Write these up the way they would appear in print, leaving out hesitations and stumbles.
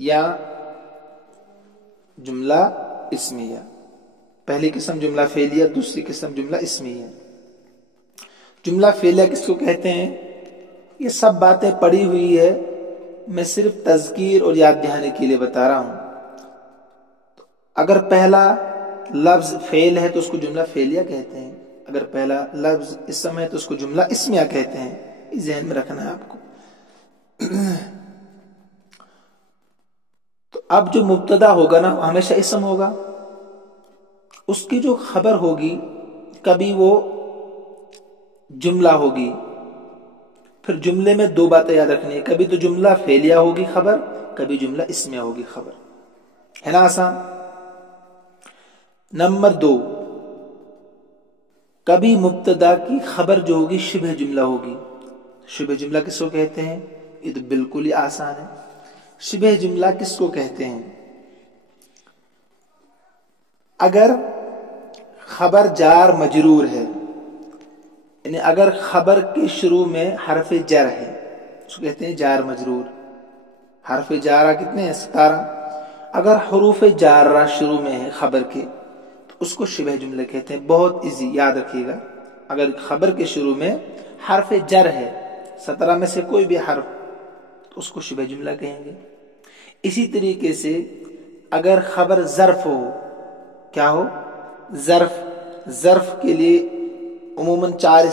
یا جملہ اسمیہ. پہلی قسم جملہ فعلیہ، دوسری قسم جملہ اسمیہ. جملہ فعلیہ کس کو کہتے ہیں؟ یہ سب باتیں پڑھی ہوئی ہے، میں صرف تذکیر اور یاد دہانی کے لیے بتا رہا ہوں. اگر پہلا لفظ فعل ہے تو اس کو جملہ فعلیہ کہتے ہیں، اگر پہلا لفظ اسم ہے تو اس کو جملہ اسمیہ کہتے ہیں. یہ ذہن میں رکھنا ہے آپ کو. تو اب جو مبتدا ہوگا نا ہمیشہ اسم ہوگا، اس کی جو خبر ہوگی کبھی وہ جملہ ہوگی. پھر جملے میں دو باتیں یاد رکھنی ہے، کبھی تو جملہ فعلیہ ہوگی خبر، کبھی جملہ اسمیہ ہوگی خبر. ہے نا آسان؟ نمبر 2، کبھی مبتدا کی خبر جو ہوگی شبہ جملہ ہوگی. شبہ جملہ کس کو کہتے ہیں؟ یہ تو بالکل ہی آسان ہے. شبہ جملہ کس کو کہتے ہیں؟ اگر خبر جار مجرور ہے، یعنی اگر خبر کے شروع میں حرف جر ہے، اس کو کہتے ہیں جار مجرور. حرف جارہ کتنے ہیں؟ 17. اگر حروف جارہ شروع میں ہے خبر کے تو اس کو شبہ جملہ کہتے ہیں. بہت ایزی، یاد رکھیے گا. اگر خبر کے شروع میں حرف جر ہے 17 میں سے کوئی بھی حرف تو اس کو شبہ جملہ کہیں گے. اسی طریقے سے اگر خبر ظرف ہو، کیا ہو؟ ظرف کے لیے عموماً 4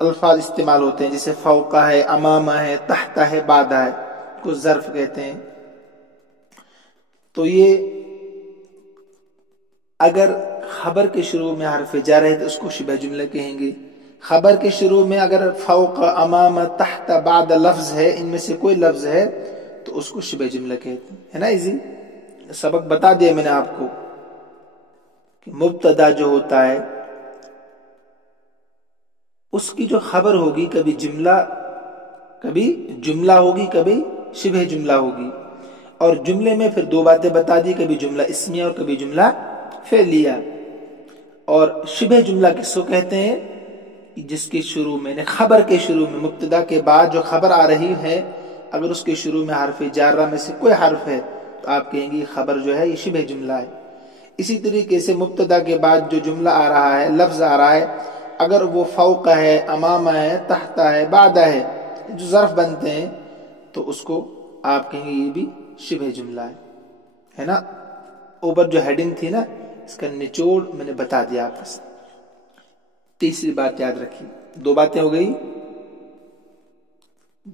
الفاظ استعمال ہوتے ہیں، جیسے فوقہ ہے، امامہ ہے، تحتہ ہے، بعدہ ہے، کو ظرف کہتے ہیں. تو یہ اگر خبر کے شروع میں حرف جر ہے تو اس کو شبہ جملہ کہیں گے. خبر کے شروع میں اگر فوق، امام، تحت، بعد لفظ ہے، ان میں سے کوئی لفظ ہے تو اس کو شبہ جملہ کہتے ہیں. ہے نا ایزی؟ سبق بتا دیا میں نے آپ کو کہ مبتدا جو ہوتا ہے اس کی جو خبر ہوگی کبھی جملہ ہوگی، کبھی شبہ جملہ ہوگی. اور جملے میں پھر دو باتیں بتا دی، کبھی جملہ اسمیہ اور کبھی جملہ فعلیہ. اور شبہ جملہ کس کو کہتے ہیں؟ جس کے شروع میں خبر کے شروع میں مبتدا کے بعد جو خبر آ رہی ہے اگر اس کے شروع میں حرف جارہ میں سے کوئی حرف ہے تو آپ کہیں گے خبر جو ہے یہ شبہ جملہ ہے. اسی طریقے سے مبتدا کے بعد جو جملہ آ رہا ہے، لفظ آ رہا ہے، اگر وہ فوق ہے، امامہ ہے، تحتہ ہے، بعدہ ہے، جو ظرف بنتے ہیں تو اس کو آپ کہیں گے یہ بھی شبہ جملہ ہے نا. اوپر جو ہیڈنگ تھی نا اس کا نچوڑ میں نے بتا دیا آپ کو. تیسری بات یاد رکھیے، 2 باتیں ہو گئی،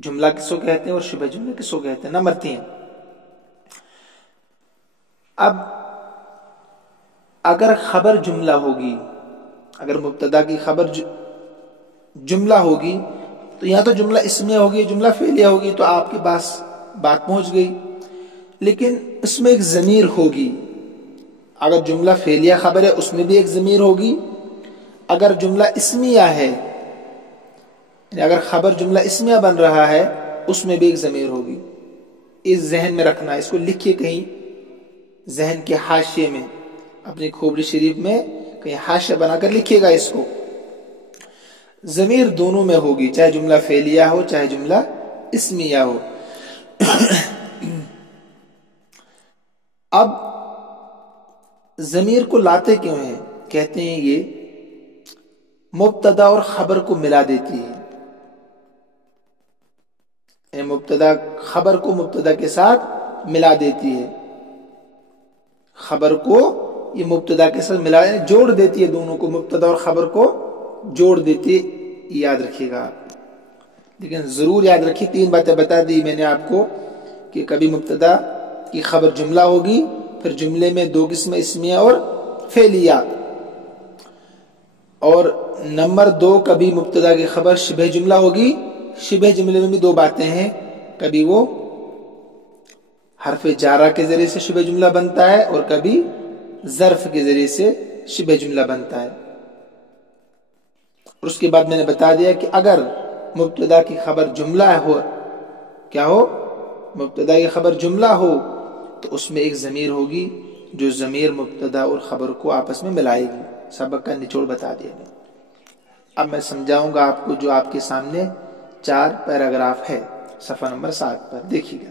جملہ کس کو کہتے ہیں اور شبہ جملہ کس کو کہتے ہیں. نمبر 3، اب اگر خبر جملہ ہوگی، اگر مبتدا کی خبر جملہ ہوگی تو یا تو جملہ اسمیہ ہوگی، جملہ فعلیہ ہوگی، تو آپ کے پاس بات پہنچ گئی. لیکن اس میں ایک ضمیر ہوگی. اگر جملہ فعلیہ خبر ہے اس میں بھی ایک ضمیر ہوگی. اگر جملہ اسمیہ ہے، یعنی اگر خبر جملہ اسمیہ بن رہا ہے اس میں بھی ایک ضمیر ہوگی. اس ذہن میں رکھنا ہے، اس کو لکھیے کہیں ذہن کے حاشیے میں، اپنی کھوپڑی شریف میں کہیں حاشیہ بنا کر لکھیے گا. اس کو ضمیر دونوں میں ہوگی، چاہے جملہ فعلیہ ہو چاہے جملہ اسمیہ ہو. اب ضمیر کو لاتے کیوں ہیں؟ کہتے ہیں یہ مبتدا اور خبر کو ملا دیتی ہے. یعنی مبتدا خبر کو مبتدا کے ساتھ ملا دیتی ہے. خبر کو یہ مبتدا کے ساتھ ملا، یعنی جوڑ دیتی ہے، دونوں کو، مبتدا اور خبر کو جوڑ دیتی ہے. یاد رکھیے گا. لیکن ضرور یاد رکھیے 3 باتیں بتا دی میں نے آپ کو کہ کبھی مبتدا کی خبر جملہ ہوگی، پھر جملے میں 2 قسم اسمیہ اور فعلیہ. اور نمبر 2، کبھی مبتدا کی خبر شبہ جملہ ہوگی. شبہ جملے میں بھی 2 باتیں ہیں، کبھی وہ حرف جارہ کے ذریعے سے شبہ جملہ بنتا ہے اور کبھی ظرف کے ذریعے سے شبہ جملہ بنتا ہے. اور اس کے بعد میں نے بتا دیا کہ اگر مبتدا کی خبر جملہ ہو، کیا ہو؟ مبتدا کی خبر جملہ ہو تو اس میں ایک ضمیر ہوگی جو ضمیر مبتدا اور خبر کو آپس میں ملائے گی. سبق کا نچوڑ بتا دیا میں. اب میں سمجھاؤں گا آپ کو جو آپ کے سامنے 4 پیراگراف ہے صفحہ نمبر 7 پر. دیکھیے گا.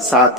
7।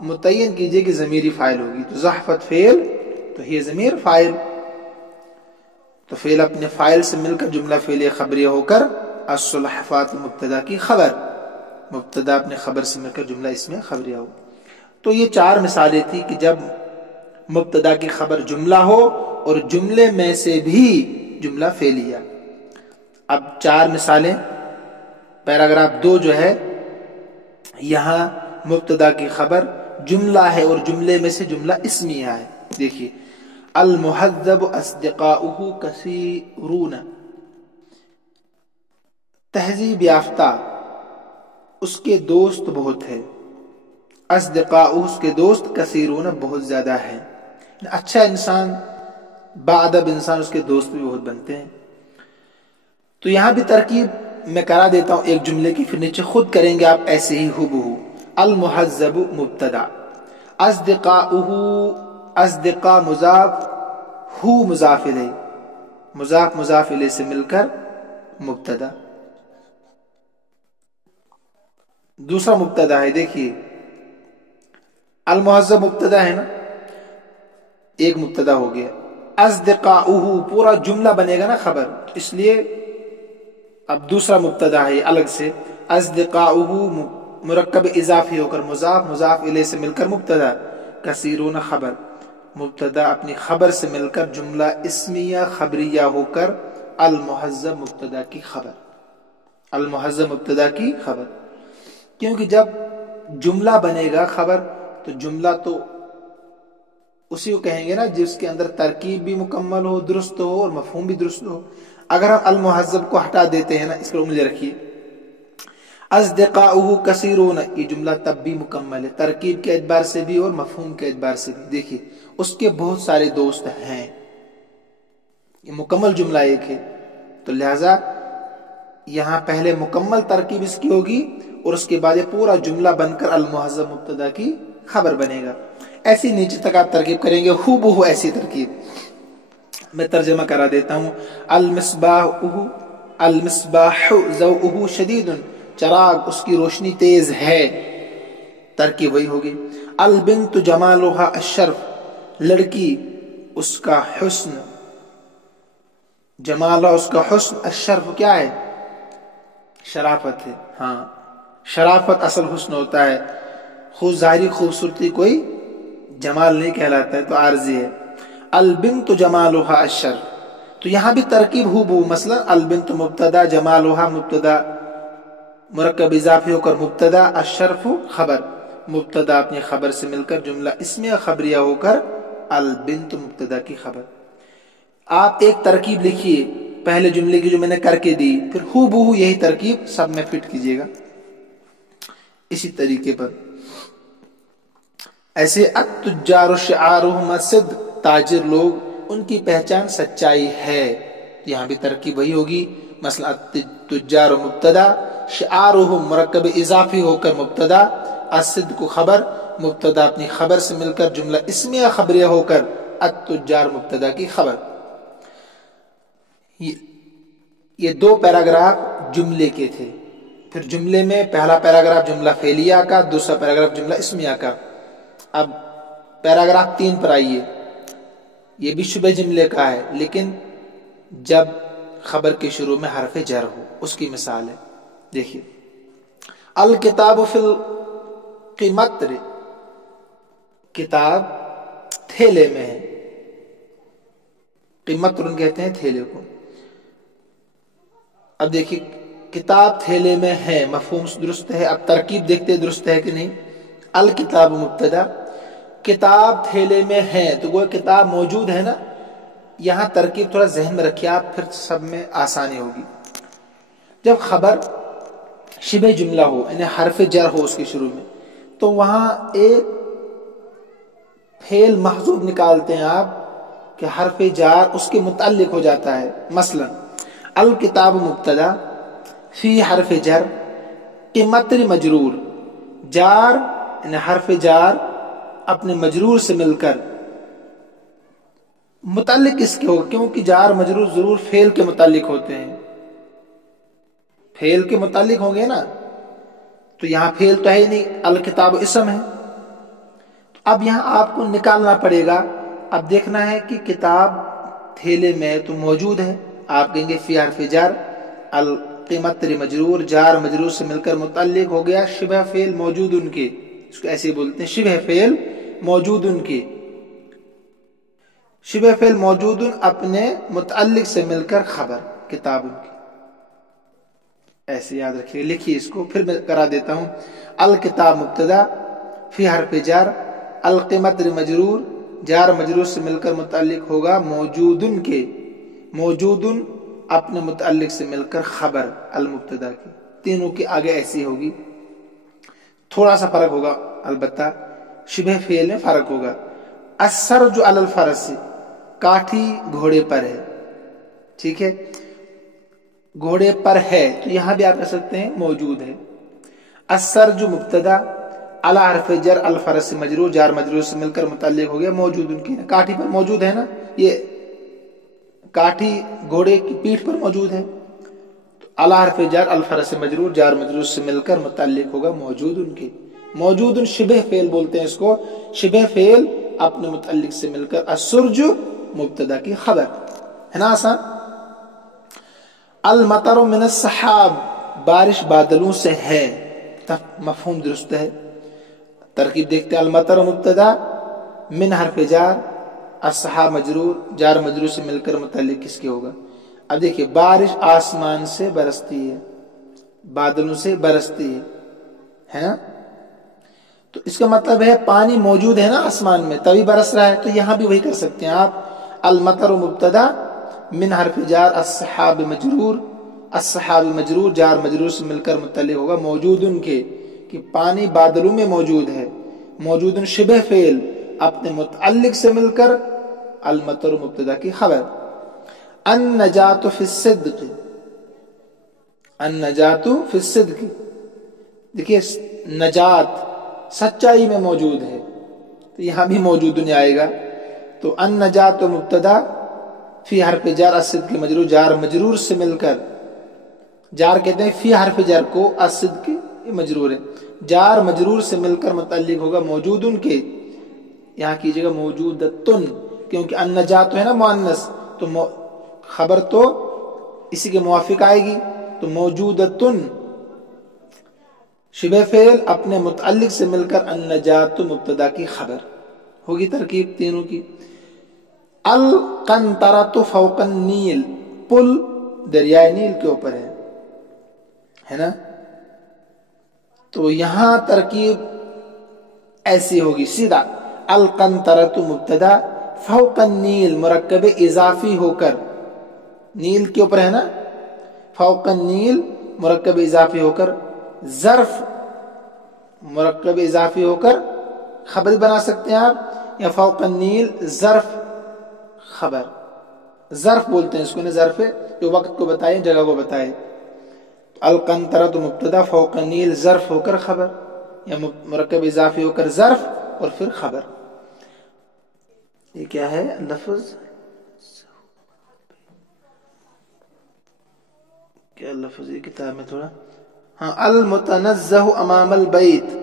متعین کیجئے کہ ضمیری فاعل ہوگی، تو زحفت فعل تو یہ ضمیر فاعل، تو فعل اپنے فاعل سے مل کر جملہ فعلیہ خبریہ ہو کر السلحفات مبتدا کی خبر، مبتدا اپنے خبر سے مل کر جملہ اسمیہ خبریہ ہو۔ تو یہ 4 مثالیں تھی کہ جب مبتدا کی خبر جملہ ہو اور جملے میں سے بھی جملہ فعلیہ۔ اب 4 مثالیں، پیراگراف 2 جو ہے یہاں مبتدا کی خبر جملہ ہے اور جملے میں سے جملہ اسمیہ ہے۔ دیکھیے المہذب اصدقاؤہ کثیرون، تہذیب یافتہ اس کے دوست بہت ہے، اصدقاؤہ اس کے دوست کثیرون بہت زیادہ ہیں، اچھا انسان باادب انسان اس کے دوست بھی بہت بنتے ہیں۔ تو یہاں بھی ترکیب میں کرا دیتا ہوں ایک جملے کی، پھر نیچے خود کریں گے آپ ایسے ہی ہبہو۔ المہذب مبتدا، اصدقاؤہ اصدقاء مضاف، ہو مضاف الیہ، مضاف مضاف الیہ سے مل کر مبتدا۔ دوسرا مبتدا ہے، دیکھیے المہذب مبتدا ہے نا، ایک مبتدا ہو گیا، اصدقاؤہ پورا جملہ بنے گا نا خبر، اس لیے اب دوسرا مبتدا ہے الگ سے، اصدقاؤہ مرکب اضافی ہو کر مضاف مضاف الیہ سے مل کر مبتدا، کثیرون خبر، مبتدا اپنی خبر سے مل کر جملہ اسمیہ خبریہ ہو کر المہذب مبتدا کی خبر، المہذب مبتدا کی خبر۔ کیونکہ جب جملہ بنے گا خبر تو جملہ تو اسی کو کہیں گے نا جس کے اندر ترکیب بھی مکمل ہو، درست ہو اور مفہوم بھی درست ہو۔ اگر ہم المہذب کو ہٹا دیتے ہیں نا، اس پر انگلی رکھیے، اصدقاؤہ کثیرون، یہ جملہ تب بھی مکمل ہے، ترکیب کے اعتبار سے بھی اور مفہوم کے اعتبار سے بھی۔ دیکھیے اس کے بہت سارے دوست ہیں، یہ مکمل جملہ ایک ہے، تو لہذا یہاں پہلے مکمل ترکیب اس کی ہوگی اور اس کے بعد یہ پورا جملہ بن کر المہذب مبتدا کی خبر بنے گا۔ ایسی نیچے تک آپ ترکیب کریں گے، ہو بہو ایسی ترکیب۔ میں ترجمہ کرا دیتا ہوں، المصباح ضوءہ شدید، چراغ اس کی روشنی تیز ہے، ترکیب وہی ہوگی۔ البنت جمالها الشرف، لڑکی اس کا حسن، جمالہ اس کا حسن، الشرف کیا ہے؟ شرافت ہے، ہاں شرافت اصل حسن ہوتا ہے، خود ظاہری خوبصورتی کوئی جمال نہیں کہلاتا ہے، تو عارضی ہے۔ البنت جمالها الشرف، تو یہاں بھی ترکیب ہو بو، مثلا البنت مبتدا، جمالها مبتدا مرکب اضافی ہو کر مبتدا، الشرف خبر، مبتدا اپنی خبر سے مل کر جملہ اسمیہ خبریہ ہو کر البنت مبتدا کی خبر۔ آپ ایک ترکیب لکھیے پہلے جملے کی جو میں نے کر کے دی، پھر ہو بہو یہی ترکیب سب میں فٹ کیجیے گا اسی طریقے پر۔ ایسے التجار شعارهم الصدق، تاجر لوگ ان کی پہچان سچائی ہے، یہاں بھی ترکیب وہی ہوگی، مثلا التجار مبتدا، شعارهم مرکب اضافی ہو کر مبتدا، الصدق خبر، مبتدا اپنی خبر سے مل کر جملہ اسمیہ خبریہ ہو کر التجار مبتدا کی خبر۔ یہ 2 پیراگراف جملے کے تھے، پھر جملے میں پہلا پیراگراف جملہ فعلیہ کا، دوسرا پیراگراف جملہ اسمیہ کا۔ اب پیراگراف 3 پر آئیے، یہ بھی شبہ جملے کا ہے لیکن جب خبر کے شروع میں حرف جر ہو، اس کی مثال ہے، دیکھیے الکتاب فی القمطر، کتاب تھیلے میں ہے، قمطر کہتے ہیں تھیلے کو۔ اب دیکھیے کتاب تھیلے میں ہے، مفہوم درست ہے، اب ترکیب دیکھتے درست ہے کہ نہیں۔ الکتاب مبتدا، کتاب تھیلے میں ہے، تو وہ کتاب موجود ہے نا، یہاں ترکیب تھوڑا ذہن میں رکھیے آپ، پھر سب میں آسانی ہوگی۔ جب خبر شبہ جملہ ہو یعنی حرف جر ہو اس کے شروع میں، تو وہاں ایک فعل محذوف نکالتے ہیں آپ کہ حرف جار اس کے متعلق ہو جاتا ہے، مثلا الکتاب مبتدا، فی حرف جر، قمطر مجرور، جار یعنی حرف جار اپنے مجرور سے مل کر متعلق کس کے ہوگا، کیونکہ جار مجرور ضرور فعل کے متعلق ہوتے ہیں، فعل کے متعلق ہوں گے نا، تو یہاں فعل تو ہے ہی نہیں، الکتاب اسم ہے، اب یہاں آپ کو نکالنا پڑے گا. اب دیکھنا ہے کہ کتاب تھیلے میں تو موجود ہے. آپ کہیں گے فی حرف جر القیمت مجرور، جار مجرور سے مل کر متعلق ہو گیا شبہ فعل موجود ان کے، اس کو ایسے بولتے ہیں شبہ فعل موجود ان کے. شبہ فعل موجود اپنے متعلق سے مل کر خبر کتاب ان کی. ایسے یاد رکھیے، لکھیے اس کو، پھر میں کرا دیتا ہوں. الکتاب مبتدا، فی حرف جر القیمت مجرور، جار مجرور سے مل کر متعلق ہوگا موجود ان کے، موجود اپنے متعلق سے مل کر خبر المبتدا کی. تینوں کے آگے ایسی ہوگی. تھوڑا سا فرق ہوگا البتہ، شبہ فعل میں فرق ہوگا. السرج علی الفرس، کاٹھی گھوڑے پر ہے. ٹھیک ہے، گھوڑے پر ہے تو یہاں بھی آپ کہہ سکتے ہیں موجود ہے. السرج مبتدا، علی حرف جر الفرس مجرور، جار مجرور سے مل کر متعلق ہو گیا موجود ان کی. کاٹھی پر موجود ہے نا، یہ کاٹھی گھوڑے کی پیٹھ پر موجود ہے، تو علی حرف جر الفرس مجرور، جار مجرور سے مل کر متعلق ہوگا موجود ان کے. موجود شبہ فعل بولتے ہیں اس کو، شبہ فعل اپنے متعلق سے مل کر. السرج مبتدا کی خبر ہے نا، آسان. المطر من السحاب، بارش بادلوں سے ہے، مفہوم درست ہے. ترکیب دیکھتے ہیں. المطر مبتدا، من حرف جار، السحاب مجرور، جار مجرور سے مل کر متعلق کس کے ہوگا. اب دیکھیے، بارش آسمان سے برستی ہے، بادلوں سے برستی ہے نا، تو اس کا مطلب ہے پانی موجود ہے نا آسمان میں تبھی برس رہا ہے. تو یہاں بھی وہی کر سکتے ہیں آپ. المطر مبتدا، من حرف جار السحاب مجرور، السحاب مجرور، جار مجرور سے مل کر متعلق ہوگا موجود ان کے، کہ پانی بادلوں میں موجود ہے. موجود شبہ فعل اپنے متعلق سے مل کر المطر مبتدا کی خبر. النجات فی الصدق، النجات فی الصدق، دیکھیے نجات سچائی میں موجود ہے، تو یہاں بھی موجود نہیں آئے گا. تو النجات مبتدا، فی حرف جار الصدق مجرور، جار مجرور سے مل کر، جار کہتے ہیں فی حرف جر کو، الصدق یہ مجرور ہے، جار مجرور سے مل کر متعلق ہوگا موجود ان کے. یہاں کیجئے گا موجودتن، کیونکہ النجات ہے نا مؤنث، تو خبر تو اسی کے موافق آئے گی. تو موجودتن شبہ فعل اپنے متعلق سے مل کر النجات مبتدا کی خبر ہوگی. ترکیب تینوں کی. القنطرۃ فوق النیل، پل دریائے نیل کے اوپر ہے نا، تو یہاں ترکیب ایسی ہوگی سیدھا. القنطرۃ مبتدا، فوق النیل مرکب اضافی ہو کر، نیل کے اوپر ہے نا، فوق النیل مرکب اضافی ہو کر، ظرف مرکب اضافی ہو کر خبر بنا سکتے ہیں آپ، یا فوق النیل ظرف خبر. ظرف بولتے ہیں اس کو نا، ظرف جو وقت کو بتائے، جگہ کو بتائے. القنطرۃ مبتدا، فوق النیل ظرف ہو کر خبر، یا مرکب اضافی ہو کر ظرف اور پھر خبر. یہ کیا ہے لفظ، کیا لفظ یہ کتاب میں تھوڑا، ہاں المتنزہ امام البیت،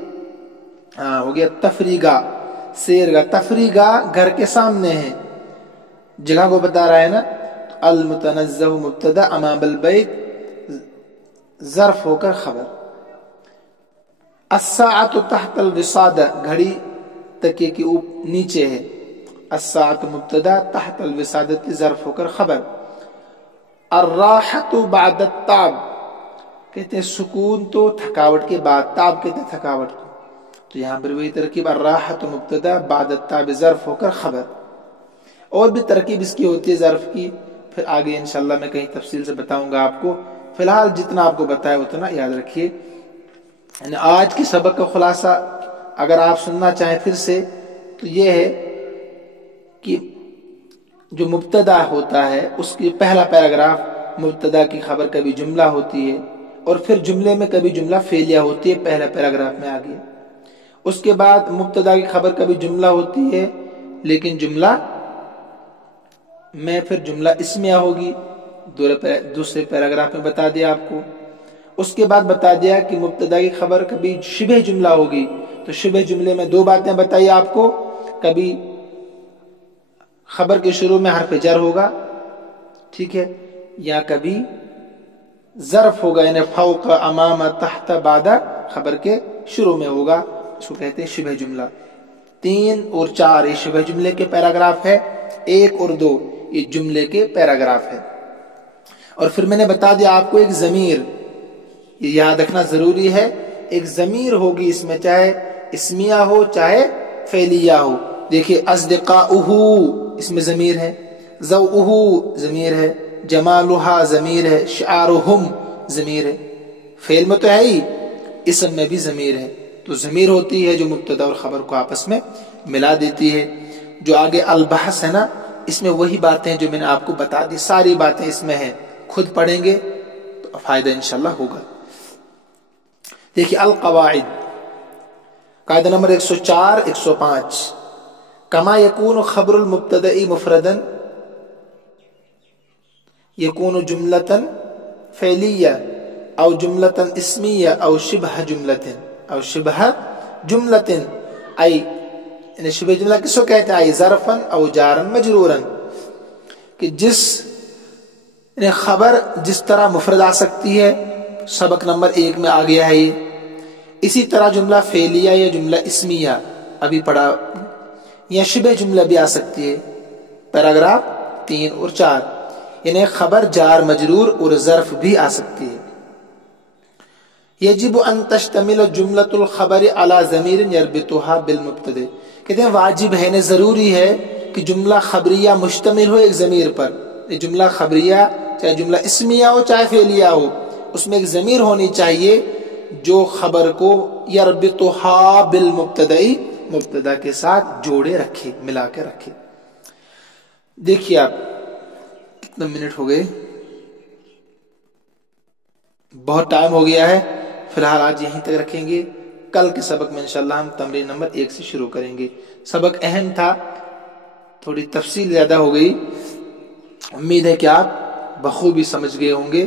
ہاں ہو گیا تفریگا، سیرگاہ. تفریگاہ گھر کے سامنے ہے، جگہ کو بتا رہا ہے نا. المتنزہ مبتدا، امام البیت ظرف ہو کر خبر. الساعۃ تحت الوسادہ، گھڑی تکیے کے نیچے ہے. الساعۃ مبتدا، تحت الوسادۃ ظرف ہو کر خبر. الراحۃ بعد التعب، کہتے ہیں سکون تو تھکاوٹ کے بعد، تعب کہتے ہیں تھکاوٹ کو، تو یہاں پر وہی ترکیب الراحۃ مبتدا، بعد التعب ظرف ہو کر خبر. اور بھی ترکیب اس کی ہوتی ہے ظرف کی، پھر آگے انشاءاللہ میں کہیں تفصیل سے بتاؤں گا آپ کو. فی الحال جتنا آپ کو بتایا اتنا یاد رکھیے. یعنی آج کے سبق کا خلاصہ اگر آپ سننا چاہیں پھر سے، تو یہ ہے کہ جو مبتدا ہوتا ہے اس کی پہلا پیراگراف، مبتدا کی خبر کبھی جملہ ہوتی ہے، اور پھر جملے میں کبھی جملہ فعلیہ ہوتی ہے، پہلا پیراگراف میں آ گیا. اس کے بعد مبتدا کی خبر کبھی جملہ ہوتی ہے، لیکن جملہ میں پھر جملہ اسمیہ ہوگی، دوسرے پیراگراف میں بتا دیا آپ کو. اس کے بعد بتا دیا کہ مبتدا کی خبر کبھی شبہ جملہ ہوگی، تو شبہ جملے میں دو باتیں بتائی آپ کو، کبھی خبر کے شروع میں حرف جر ہوگا، ٹھیک ہے، یا کبھی ظرف ہوگا، یعنی فوق، امام، تحت، بعد خبر کے شروع میں ہوگا، اس کو کہتے ہیں شبہ جملہ۔ 3 اور 4 یہ شبہ جملے کے پیراگراف ہے، 1 اور 2 یہ جملے کے پیراگراف ہے۔ اور پھر میں نے بتا دیا آپ کو ایک ضمیر، یہ یاد رکھنا ضروری ہے، ایک ضمیر ہوگی اس میں، چاہے اسمیہ ہو چاہے فعلیہ ہو۔ دیکھیے اصدقاؤہ اس میں ضمیر ہے، ذوؤہ ضمیر ہے، جمالہ ضمیر ہے، شعارہم ضمیر ہے، فعل میں تو ہے ہی، اسم میں بھی ضمیر ہے، تو ضمیر ہوتی ہے جو مبتدا اور خبر کو آپس میں ملا دیتی ہے۔ جو آگے البحث ہے نا، اس میں وہی باتیں جو میں نے آپ کو بتا دی، ساری باتیں اس میں ہیں، خود پڑھیں گے تو فائدہ انشاءاللہ ہوگا۔ دیکھیے القواعد، قاعدہ نمبر 104 105، کما یکون خبر المبتدأ مفردا یکون جملة فعلیہ او جملة اسمیہ او شبہ جملة ای، یعنی شبہ جملہ کس کو کہتے ہیں؟ ای ظرفا او جارا مجرورا، کہ جس یعنی خبر جس طرح مفرد آ سکتی ہے، سبق نمبر 1 میں آ گیا ہے یہ، اسی طرح جملہ فعلیہ یا جملہ اسمیہ ابھی پڑھا، یا شبہ جملہ بھی آ سکتی ہے، پیراگراف 3 اور 4، یعنی خبر جار مجرور اور ظرف بھی آ سکتی ہے۔ یجب ان تشتمل جملۃ الخبر علی ضمیر یربطها بالمبتدا، کہتے ہیں واجب ہے، ضروری ہے کہ جملہ خبریہ مشتمل ہو ایک ضمیر پر، یہ جملہ خبریہ چاہے جملہ اسمیہ ہو چاہے فعلیہ ہو، اس میں ایک ضمیر ہونی چاہیے جو خبر کو یربطها بالمبتدا، مبتدا کے ساتھ جوڑے رکھے، ملا کے رکھے۔ دیکھیے آپ کتنا منٹ ہو گئے، بہت ٹائم ہو گیا ہے، فی الحال آج یہیں تک رکھیں گے، کل کے سبق میں انشاءاللہ ہم تمرین نمبر 1 سے شروع کریں گے۔ سبق اہم تھا، تھوڑی تفصیل زیادہ ہو گئی، امید ہے کہ آپ بخوبی سمجھ گئے ہوں گے،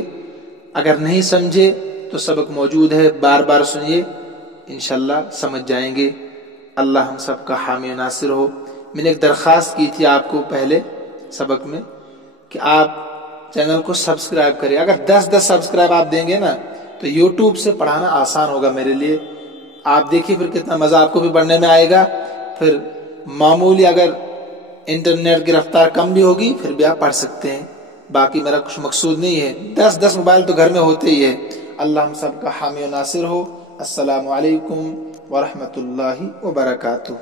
اگر نہیں سمجھے تو سبق موجود ہے، بار بار سنیے، انشاءاللہ سمجھ جائیں گے۔ اللہ ہم سب کا حامی و ناصر ہو۔ میں نے ایک درخواست کی تھی آپ کو پہلے سبق میں کہ آپ چینل کو سبسکرائب کریں، اگر 10 سبسکرائب آپ دیں گے نا تو یوٹیوب سے پڑھانا آسان ہوگا میرے لیے، آپ دیکھیے پھر کتنا مزہ آپ کو بھی پڑھنے میں آئے گا، پھر معمولی اگر انٹرنیٹ کی رفتار کم بھی ہوگی پھر بھی آپ پڑھ سکتے ہیں، باقی میرا کچھ مقصود نہیں ہے، 10 موبائل تو گھر میں ہوتے ہی ہے۔ اللہ ہم سب کا حامی و ناصر ہو۔ السلام علیکم ورحمۃ اللہ وبرکاتہ۔